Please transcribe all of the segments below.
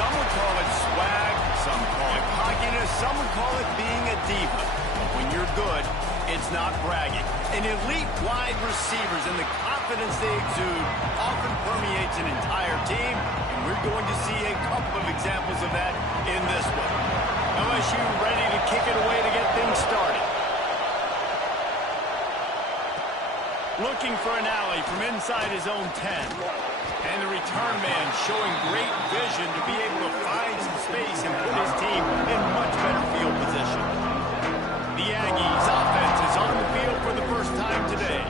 Some would call it swag, some call it cockiness, some would call it being a diva. But when you're good, it's not bragging. An elite wide receivers and the confidence they exude often permeates an entire team, and we're going to see a couple of examples of that in this one. LSU ready to kick it away to get things started. Looking for an alley from inside his own 10. And the return man showing great vision to be able to find some space and put his team in much better field position. The Aggies offense is on the field for the first time today.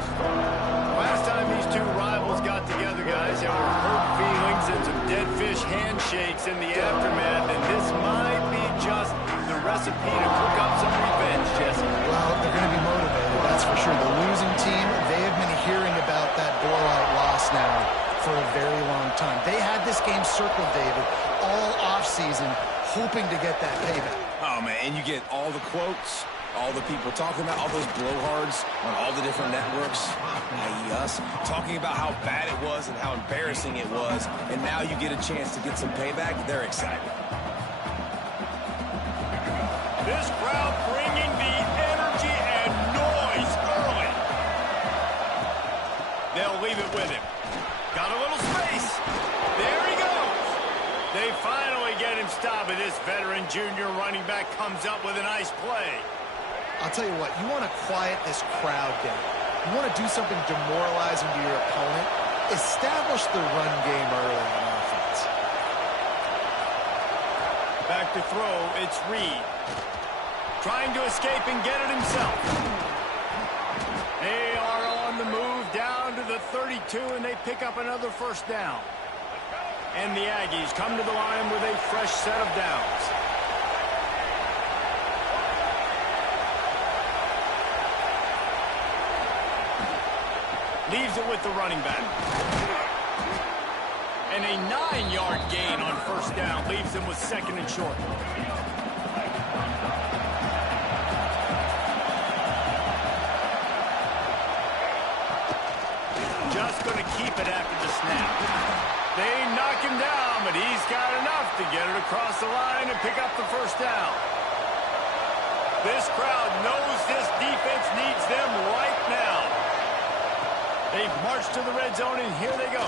Last time these two rivals got together, guys, there were hurt feelings and some dead fish handshakes in the aftermath, and this might be just the recipe to cook up some revenge, Jesse. Well, they're going to be motivated, that's for sure. The losing team, they have been hearing about that blowout loss now for a very long time. They had this game circled, David, all offseason, hoping to get that payback. Oh, man, and you get all the quotes, all the people talking about, all those blowhards on all the different networks, i.e. us, talking about how bad it was and how embarrassing it was, and now you get a chance to get some payback. They're excited. This crowd bringing the energy and noise early. They'll leave it with him. Got a little space. There he goes. They finally get him stopped, and this veteran junior running back comes up with a nice play. I'll tell you what, you want to quiet this crowd down. You want to do something demoralizing to your opponent. Establish the run game early on offense. Back to throw, it's Reed. Trying to escape and get it himself. They are on the move down to the 32, and they pick up another first down. And the Aggies come to the line with a fresh set of downs. Leaves it with the running back. And a 9-yard gain on first down leaves them with second and short. Just going to keep it after the snap. They knock him down, but he's got enough to get it across the line and pick up the first down. This crowd knows this defense needs them right now. They've marched to the red zone, and here they go.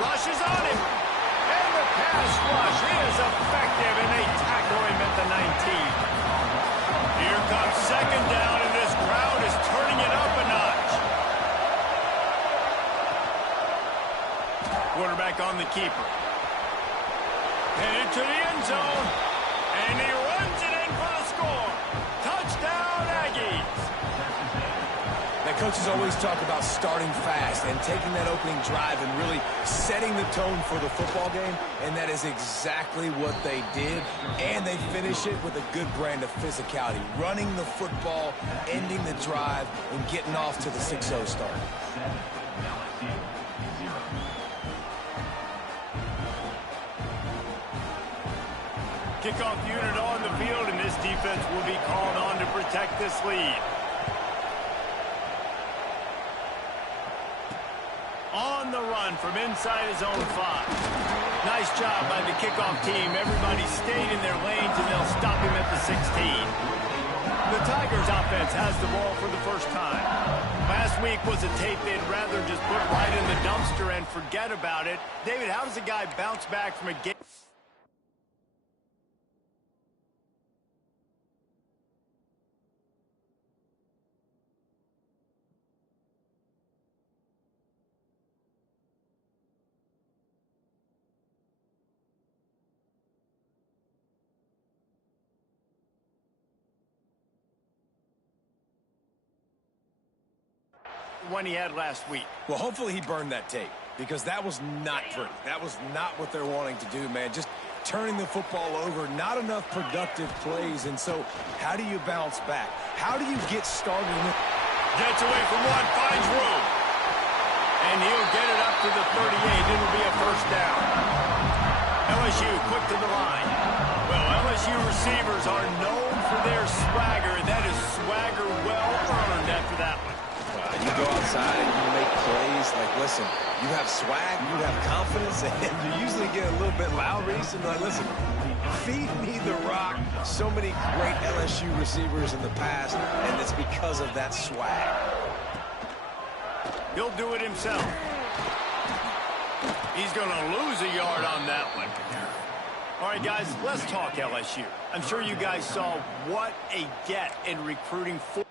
Rush is on him. And the pass rush is effective, and they tackle him at the 19. Here comes second down, and this crowd is turning it up a notch. Quarterback on the keeper. Headed to the end zone. And he runs it in for the score. Touchdown, Aggies. Now, coaches always talk about starting fast and taking that opening drive and really setting the tone for the football game, and that is exactly what they did, and they finish it with a good brand of physicality, running the football, ending the drive, and getting off to the 6-0 start. Kickoff unit on the field, and this defense will be called on to protect this lead. On the run from inside his own 5. Nice job by the kickoff team. Everybody stayed in their lanes, and they'll stop him at the 16. The Tigers offense has the ball for the first time. Last week was a tape they'd rather just put right in the dumpster and forget about it. David, how does a guy bounce back from a game? the one he had last week. Well, hopefully he burned that tape, because that was not pretty. That was not what they're wanting to do, man. Just turning the football over, not enough productive plays. And so how do you bounce back? How do you get started? Gets away from one, finds room. And he'll get it up to the 38. It'll be a first down. LSU quick to the line. Well, LSU receivers are known for their swagger. That is swagger well earned after that one. You go outside and you make plays. Like, listen, you have swag, you have confidence, and you usually get a little bit loud, Reese, and like, listen, feed me the rock. So many great LSU receivers in the past, and it's because of that swag. He'll do it himself. He's going to lose a yard on that one. All right, guys, let's talk LSU. I'm sure you guys saw what a get in recruiting for.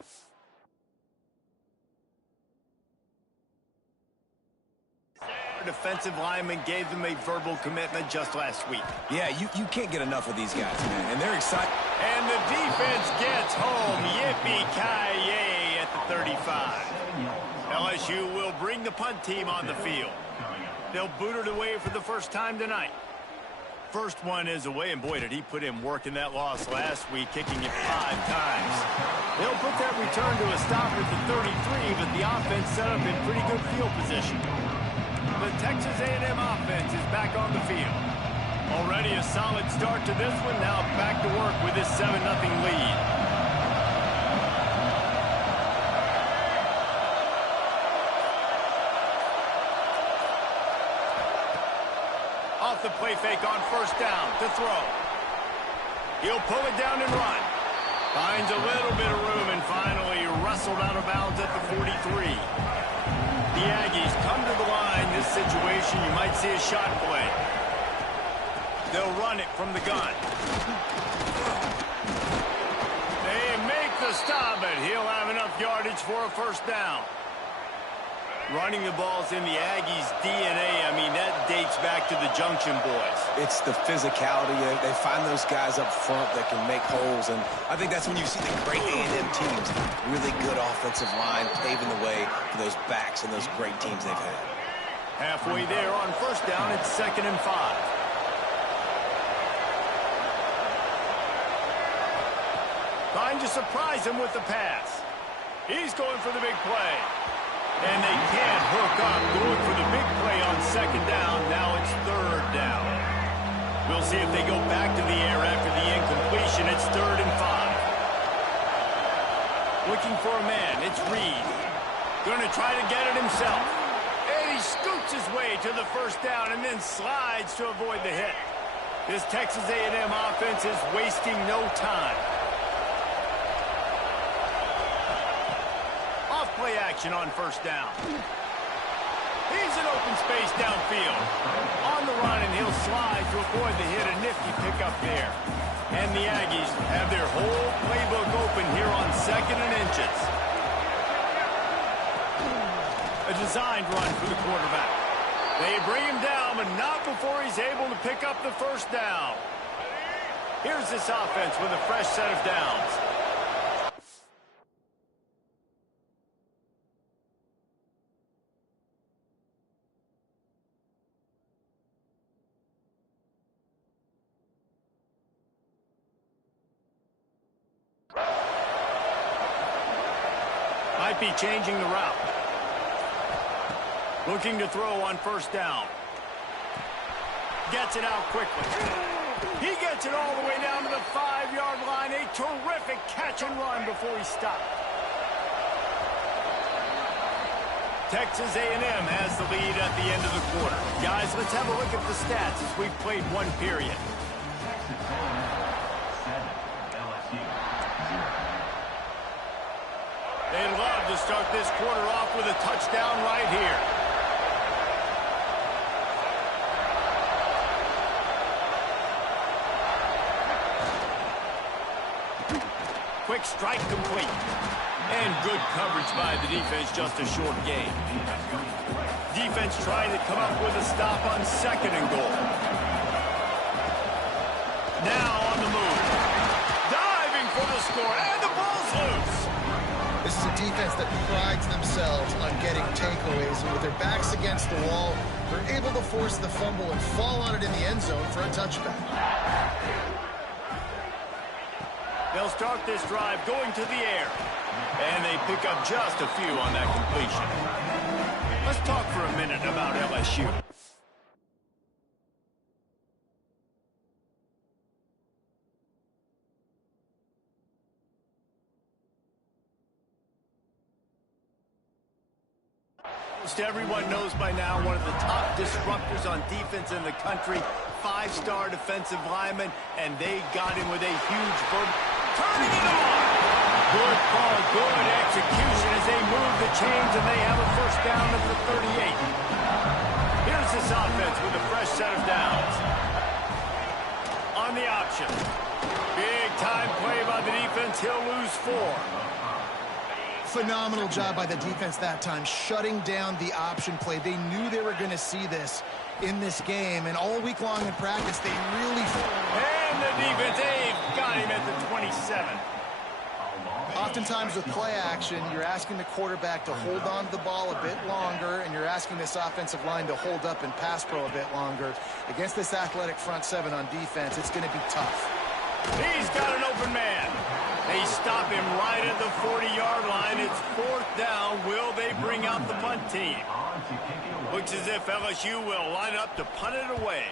Defensive lineman gave them a verbal commitment just last week. Yeah, you can't get enough of these guys, man, and they're excited. And the defense gets home. Yippee-ki-yay at the 35. LSU will bring the punt team on the field. They'll boot it away for the first time tonight. First one is away, and boy, did he put in work in that loss last week, kicking it 5 times. They'll put that return to a stop at the 33, but the offense set up in pretty good field position. The Texas A&M offense is back on the field. Already a solid start to this one. Now back to work with this 7-0 lead. Off the play fake on first down to throw. He'll pull it down and run. Finds a little bit of room and finally wrestled out of bounds at the 43. The Aggies come to the line. This situation, you might see a shot play. They'll run it from the gun. They make the stop, but he'll have enough yardage for a first down. Running the ball's in the Aggies' DNA. I mean, that dates back to the Junction Boys. It's the physicality. They find those guys up front that can make holes, and I think that's when you see the great A&M teams. Really good offensive line paving the way for those backs and those great teams they've had. Halfway there on first down, it's 2nd and 5. Trying to surprise him with the pass. He's going for the big play. And they can't hook up, going for the big play on 2nd down. Now it's 3rd down. We'll see if they go back to the air after the incompletion. It's 3rd and 5. Looking for a man. It's Reed. Going to try to get it himself. And he scoots his way to the first down and then slides to avoid the hit. This Texas A&M offense is wasting no time. Play action on first down. He's in open space downfield. On the run, and he'll slide to avoid the hit. A nifty pickup there. And the Aggies have their whole playbook open here on 2nd and inches. A designed run for the quarterback. They bring him down, but not before he's able to pick up the first down. Here's this offense with a fresh set of downs. Might be changing the route. Looking to throw on first down. Gets it out quickly. He gets it all the way down to the 5-yard line. A terrific catch and run before he stopped. Texas A&M has the lead at the end of the quarter. Guys, let's have a look at the stats as we've played one period. They'd love to start this quarter off with a touchdown right here. Quick strike complete. And good coverage by the defense, just a short gain. Defense trying to come up with a stop on 2nd and goal. Now on the move. Diving for the score, and the ball's loose. This is a defense that prides themselves on getting takeaways, and with their backs against the wall, they're able to force the fumble and fall on it in the end zone for a touchback. They'll start this drive going to the air, and they pick up just a few on that completion. Let's talk for a minute about LSU. Most everyone knows by now one of the top disruptors on defense in the country, five-star defensive lineman, and they got him with a huge burden. Turning it on! Good call, good execution as they move the chains, and they have a first down at the 38. Here's this offense with a fresh set of downs. On the option. Big time play by the defense. He'll lose 4. Phenomenal job by the defense that time, shutting down the option play. They knew they were going to see this in this game, and all week long in practice, they really... And the defense, they've got him at the 27. Oftentimes with play action, you're asking the quarterback to hold on to the ball a bit longer, and you're asking this offensive line to hold up and pass pro a bit longer. Against this athletic front seven on defense, it's going to be tough. He's got an open man. They stop him right at the 40-yard line. It's 4th down. Will they bring out the punt team? Looks as if LSU will line up to punt it away.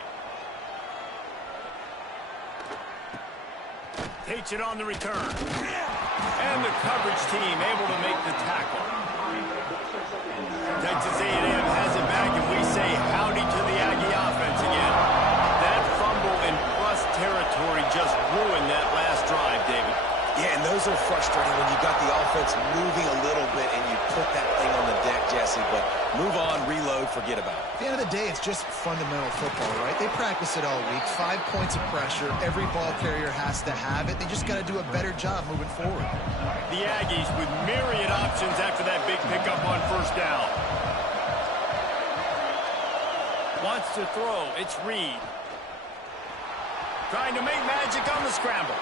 Takes it on the return. And the coverage team able to make the tackle. Texas A&M has it back, and we say howdy to the Aggie offense again. That fumble in plus territory just ruined that last drive, David. Yeah, and those are frustrating when you got the offense moving a little bit and you put that thing on the deck, Jesse. But move on, reload, forget about it. At the end of the day, it's just fundamental football, right? They practice it all week. 5 points of pressure. Every ball carrier has to have it. They just got to do a better job moving forward. The Aggies with myriad options after that big pickup on first down. Wants to throw. It's Reed. Trying to make magic on the scramble.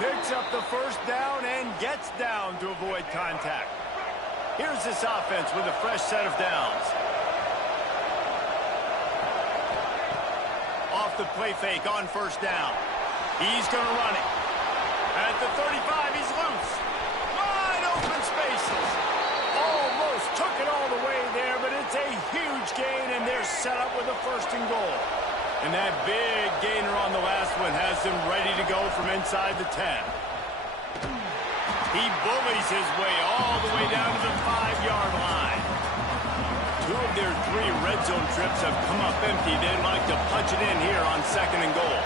Picks up the first down and gets down to avoid contact. Here's this offense with a fresh set of downs. Off the play fake on first down. He's going to run it. At the 35, he's loose. Wide open spaces. Almost took it all the way there, but it's a huge gain, and they're set up with a 1st and goal. And that big gainer on the last one has them ready to go from inside the 10. He bullies his way all the way down to the 5-yard line. 2 of their 3 red zone trips have come up empty. They'd like to punch it in here on 2nd and goal.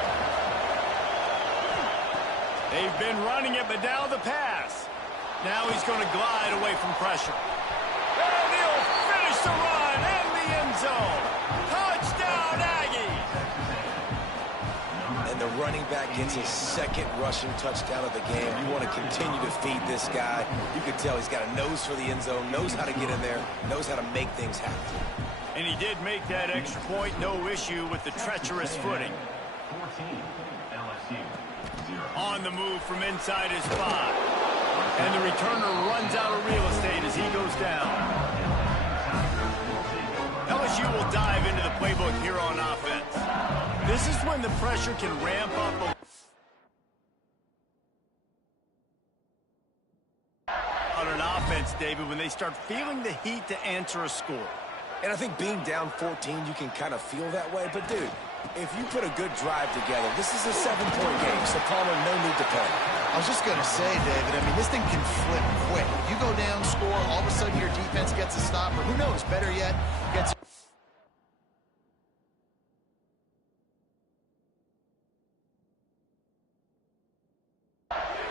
They've been running it, but now the pass. Now he's going to glide away from pressure. And he'll finish the run in the end zone. Touchdown, Aggie! And the running back gets his 2nd rushing touchdown of the game. You want to continue to feed this guy. You can tell he's got a nose for the end zone, knows how to get in there, knows how to make things happen. And he did make that extra point, no issue with the treacherous footing. On the move from inside his 5. And the returner runs out of real estate as he goes down. LSU will dive into the playbook here on offense. This is when the pressure can ramp up on an offense, David, when they start feeling the heat to answer a score. And I think being down 14, you can kind of feel that way. But, dude, if you put a good drive together, this is a 7-point game, so Palmer, no need to panic. I was just going to say, David, I mean, this thing can flip quick. You go down, score, all of a sudden your defense gets a stop, or who knows, better yet, gets...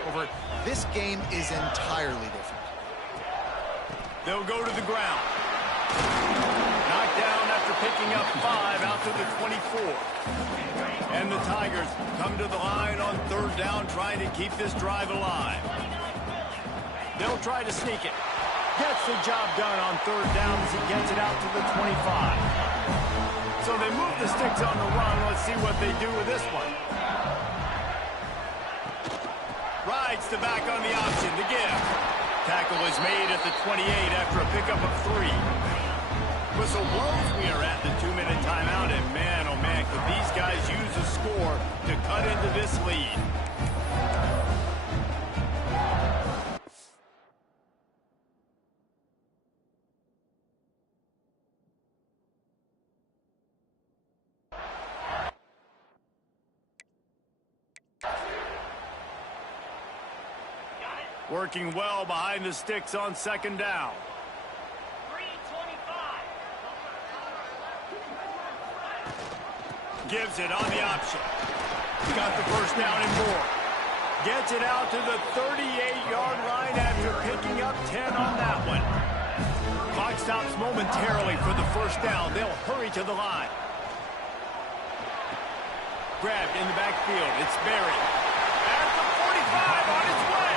over. This game is entirely different. They'll go to the ground. Knocked down after picking up 5 out to the 24. And the Tigers come to the line on 3rd down, trying to keep this drive alive. They'll try to sneak it. Gets the job done on 3rd down as he gets it out to the 25. So they move the sticks on the run. Let's see what they do with this one. Rides the back on the option to give. tackle was made at the 28 after a pickup of 3. Whistle blows, we are at the 2-minute timeout, and man, oh man, could these guys use a score to cut into this lead. Working well behind the sticks on 2nd down. Gives it on the option. Got the first down and more. Gets it out to the 38-yard line after picking up 10 on that one. Clock stops momentarily for the first down. They'll hurry to the line. Grabbed in the backfield. It's Barry. At the 45 on its way.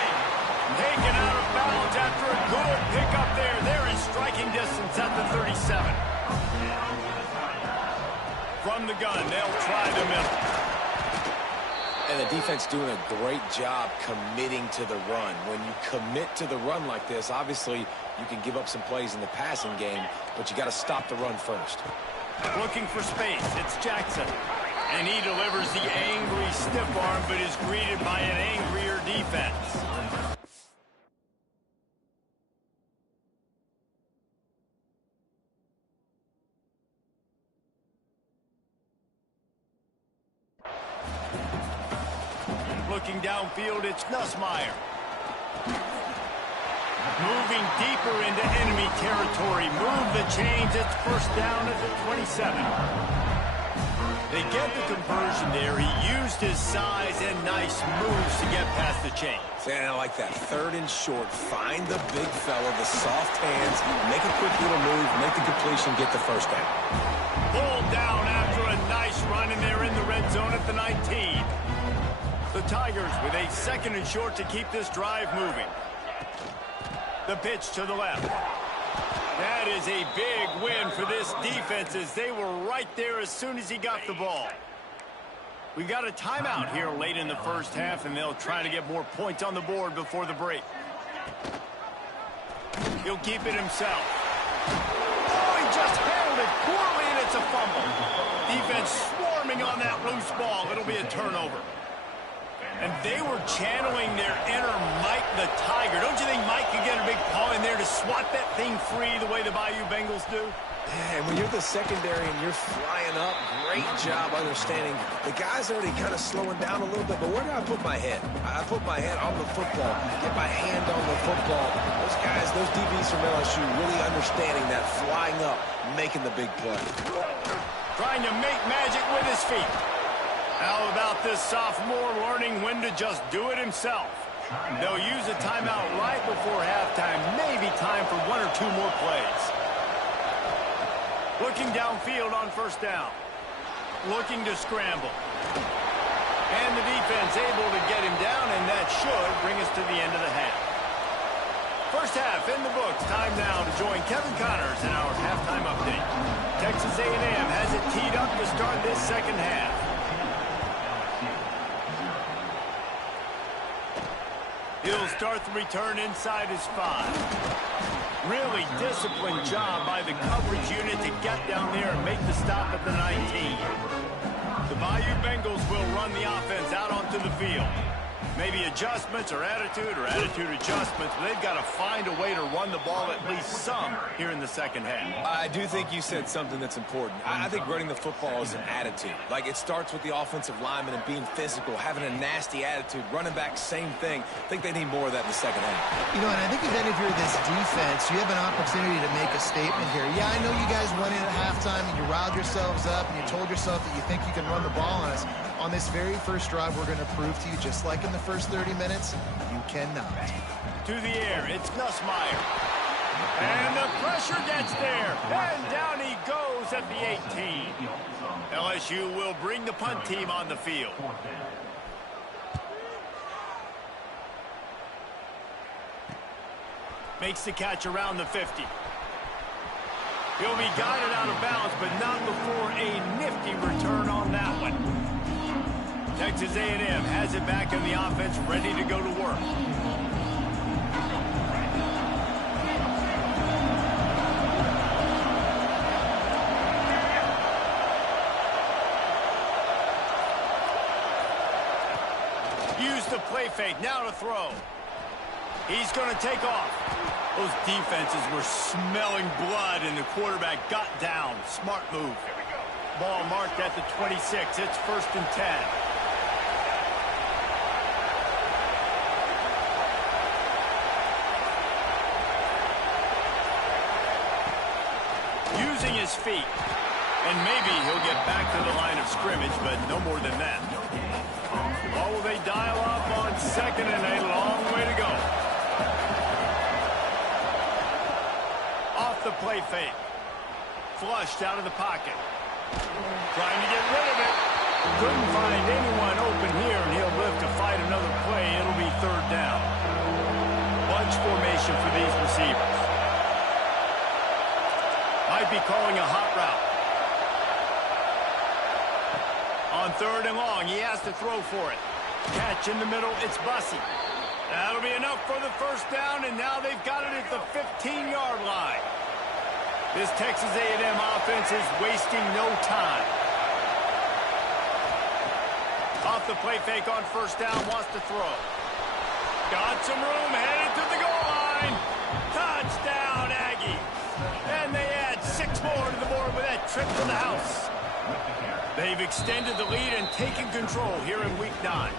Taken out of bounds after a good pickup there. They're in striking distance at the 37. From the gun, they'll try the middle. And the defense doing a great job committing to the run. When you commit to the run like this, obviously you can give up some plays in the passing game, but you got to stop the run first. Looking for space, it's Jackson. And he delivers the angry stiff arm, but is greeted by an angrier defense. Looking downfield, it's Nussmeier. Moving deeper into enemy territory. Move the chains. It's first down at the 27. They get the conversion there. He used his size and nice moves to get past the chains. And I like that. 3rd and short. Find the big fella, the soft hands, make a quick little move, make the completion, get the first down. Pulled down after a nice run, and they're in the red zone at the 19. The Tigers with a 2nd and short to keep this drive moving. The pitch to the left. That is a big win for this defense as they were right there as soon as he got the ball. We've got a timeout here late in the first half, and they'll try to get more points on the board before the break. He'll keep it himself. Oh, he just handled it poorly, and it's a fumble. Defense swarming on that loose ball. It'll be a turnover. And they were channeling their inner Mike the Tiger. Don't you think Mike could get a big paw in there to swat that thing free the way the Bayou Bengals do? Yeah, and when you're the secondary and you're flying up, great job understanding. The guy's already kind of slowing down a little bit, but where do I put my head? I put my head on the football, get my hand on the football. Those guys, those DBs from LSU really understanding that flying up, making the big play. Trying to make magic with his feet. How about this sophomore learning when to just do it himself? They'll use a timeout right before halftime. Maybe time for 1 or 2 more plays. Looking downfield on first down. Looking to scramble. And the defense able to get him down, and that should bring us to the end of the half. First half in the books. Time now to join Kevin Connors in our halftime update. Texas A&M has it teed up to start this second half. He'll start the return inside his 5. Really disciplined job by the coverage unit to get down there and make the stop at the 19. The Bayou Bengals will run the offense out onto the field. Maybe adjustments or attitude adjustments, but they've got to find a way to run the ball at least some here in the second half. I do think you said something that's important. I think running the football is an attitude. Like, it starts with the offensive lineman and being physical, having a nasty attitude. Running back, same thing. I think they need more of that in the second half. You know, and I think if you're this defense, you have an opportunity to make a statement here. Yeah, I know you guys went in at halftime and you riled yourselves up and you told yourself that you think you can run the ball on us. On this very first drive, we're going to prove to you, just like in the first 30 minutes, you cannot. To the air, it's Nussmeier. And the pressure gets there. And down he goes at the 18. LSU will bring the punt team on the field. Makes the catch around the 50. He'll be guided out of bounds, but not before a nifty return on that one. Texas A&M has it back in the offense, ready to go to work. Use the play fake. Now to throw. He's going to take off. Those defenses were smelling blood, and the quarterback got down. Smart move. Ball marked at the 26. It's 1st and 10. Using his feet. And maybe he'll get back to the line of scrimmage, but no more than that. Oh, will they dial up on 2nd and a long way to go. Off the play fake. Flushed out of the pocket. Trying to get rid of it. Couldn't find anyone open here, and he'll live to fight another play. It'll be 3rd down. Bunch formation for these receivers. Might be calling a hot route. On 3rd and long, he has to throw for it. Catch in the middle, it's Bussey. That'll be enough for the 1st down, and now they've got it at the 15-yard line. This Texas A&M offense is wasting no time. Off the play fake on 1st down, wants to throw. Got some room, headed to the goal line. Touchdown, Aggie. And they add 6 more to the board with that trip to the house. They've extended the lead and taken control here in Week 9.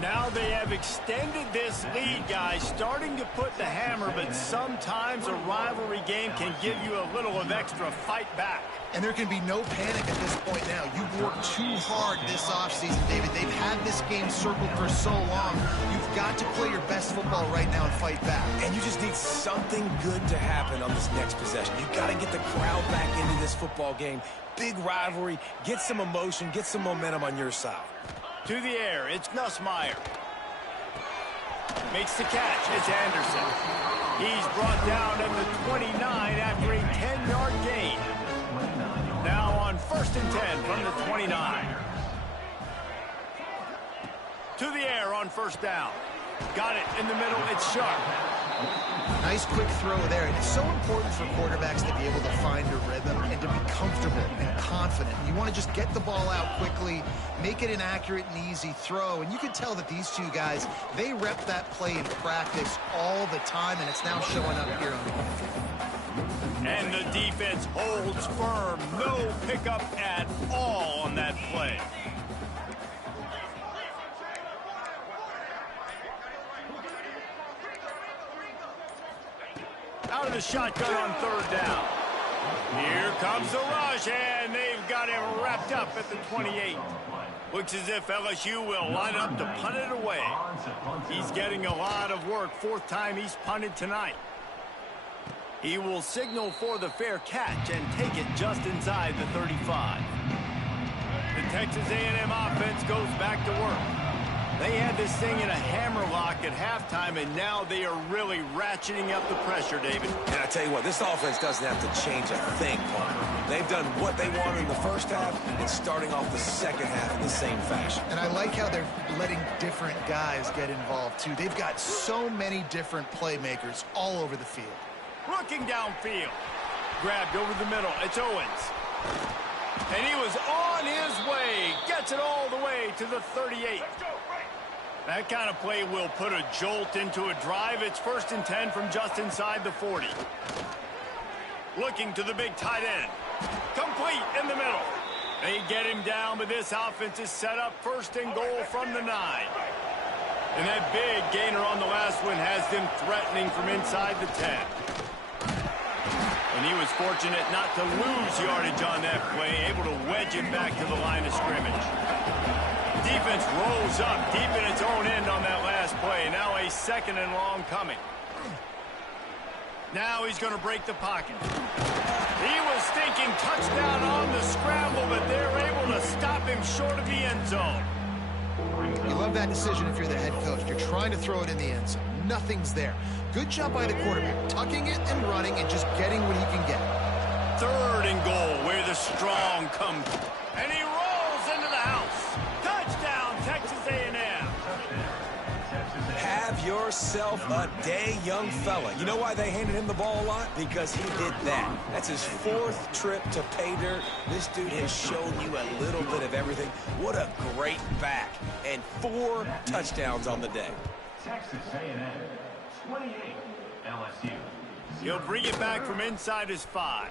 Now they have extended this lead, guys, starting to put the hammer, but sometimes a rivalry game can give you a little of extra fight back. And there can be no panic at this point now. You've worked too hard this offseason, David. They've had this game circled for so long. You've got to play your best football right now and fight back. And you just need something good to happen on this next possession. You've got to get the crowd back into this football game. Big rivalry. Get some emotion. Get some momentum on your side. To the air, it's Nussmeier. Makes the catch, it's Anderson. He's brought down at the 29 after a 10-yard gain. Now on 1st and 10 from the 29. To the air on 1st down. Got it in the middle, it's Sharp. Nice quick throw there. And it's so important for quarterbacks to be able to find a rhythm and to be comfortable and confident. You want to just get the ball out quickly, make it an accurate and easy throw. And you can tell that these two guys, they rep that play in practice all the time, and it's now showing up here on the field. And the defense holds firm. No pickup at all on that play. Out of the shotgun on 3rd down. Here comes the rush, and they've got him wrapped up at the 28. Looks as if LSU will line up to punt it away. He's getting a lot of work. 4th time he's punted tonight. He will signal for the fair catch and take it just inside the 35. The Texas A&M offense goes back to work. They had this thing in a hammerlock at halftime, and now they are really ratcheting up the pressure, David. And I tell you what, this offense doesn't have to change a thing, Paul. They've done what they wanted in the 1st half and starting off the 2nd half in the same fashion. And I like how they're letting different guys get involved, too. They've got so many different playmakers all over the field. Looking downfield. Grabbed over the middle. It's Owens. And he was on his way. Gets it all the way to the 38. That kind of play will put a jolt into a drive. It's 1st and 10 from just inside the 40. Looking to the big tight end. Complete in the middle. They get him down, but this offense is set up 1st and goal from the 9. And that big gainer on the last one has them threatening from inside the 10. And he was fortunate not to lose yardage on that play, able to wedge it back to the line of scrimmage. Defense rolls up deep in its own end on that last play. Now a 2nd and long coming. Now he's going to break the pocket. He was thinking touchdown on the scramble, but they're able to stop him short of the end zone. You love that decision if you're the head coach. You're trying to throw it in the end zone. Nothing's there. Good job by the quarterback, tucking it and running and just getting what he can get. 3rd and goal, where the strong come. And he rolls into the house. Touchdown, Texas A&M. Have yourself a day, young fella. You know why they handed him the ball a lot? Because he did that. That's his 4th trip to pay dirt. This dude has shown you a little bit of everything. What a great back. and 4 touchdowns on the day. Texas A&M, 28, LSU. He'll bring it back from inside his 5.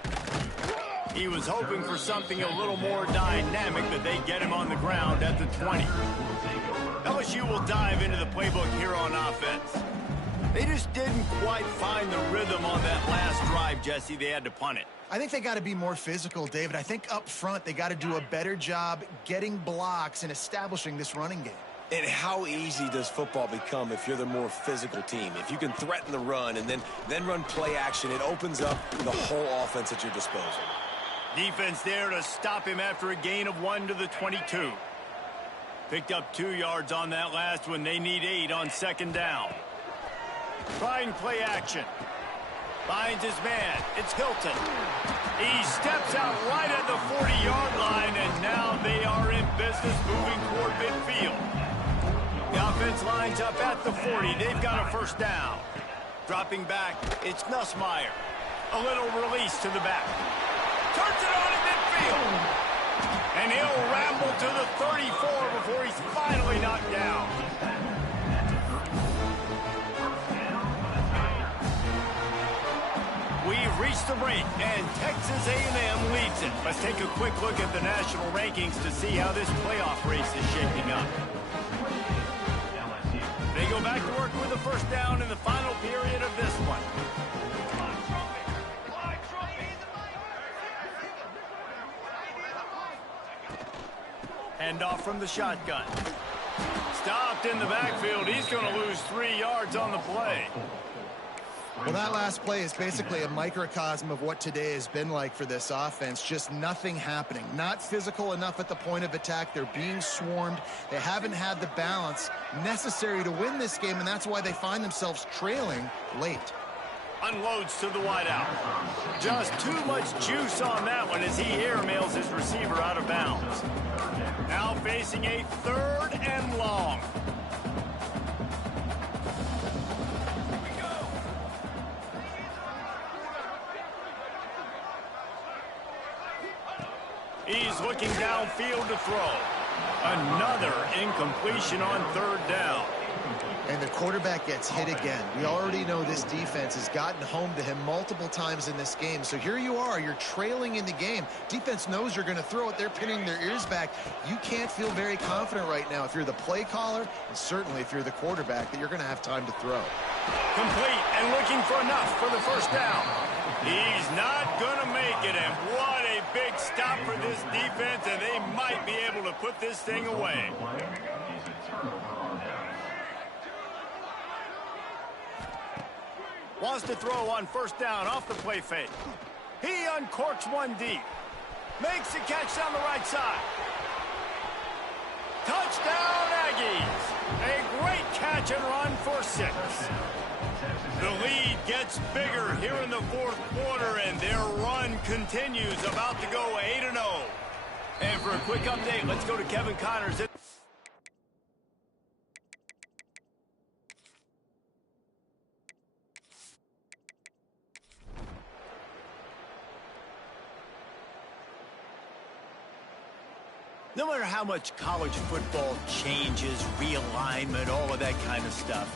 He was hoping for something a little more dynamic, but they get him on the ground at the 20. LSU will dive into the playbook here on offense. They just didn't quite find the rhythm on that last drive, Jesse. They had to punt it. I think they got to be more physical, David. I think up front they got to do a better job getting blocks and establishing this running game. And how easy does football become if you're the more physical team? If you can threaten the run and then run play action, it opens up the whole offense at your disposal. Defense there to stop him after a gain of 1 to the 22. Picked up 2 yards on that last one. They need 8 on second down. Trying play action. Finds his man. It's Hilton. He steps out right at the 40-yard line, and now they are in business moving toward midfield. The offense lines up at the 40. They've got a first down. Dropping back, it's Nussmeier. A little release to the back. Turns it on in midfield. And he'll ramble to the 34 before he's finally knocked down. We've reached the break, and Texas A&M leads it. Let's take a quick look at the national rankings to see how this playoff race is shaping up. They go back to work with a first down in the final period of this one. Handoff from the shotgun. Stopped in the backfield. He's going to lose 3 yards on the play. Well, that last play is basically a microcosm of what today has been like for this offense. Just nothing happening. Not physical enough at the point of attack. They're being swarmed. They haven't had the balance necessary to win this game, and that's why they find themselves trailing late. Unloads to the wideout. Just too much juice on that one as he airmails his receiver out of bounds. Now facing a 3rd and long. He's looking downfield to throw. Another incompletion on 3rd down. And the quarterback gets hit again. We already know this defense has gotten home to him multiple times in this game. So here you are, you're trailing in the game. Defense knows you're going to throw it. They're pinning their ears back. You can't feel very confident right now if you're the play caller, and certainly if you're the quarterback, that you're going to have time to throw. Complete and looking for enough for the first down. He's not going to make it, and what a big stop for this defense, and they might be able to put this thing away. Wants to throw on first down off the play fake. He uncorks one deep. Makes the catch down the right side. Touchdown, Aggies. A great catch and run for 6. The lead gets bigger here in the 4th quarter, and their run continues, about to go 8-0. And for a quick update, let's go to Kevin Connors. No matter how much college football changes, realignment, all of that kind of stuff,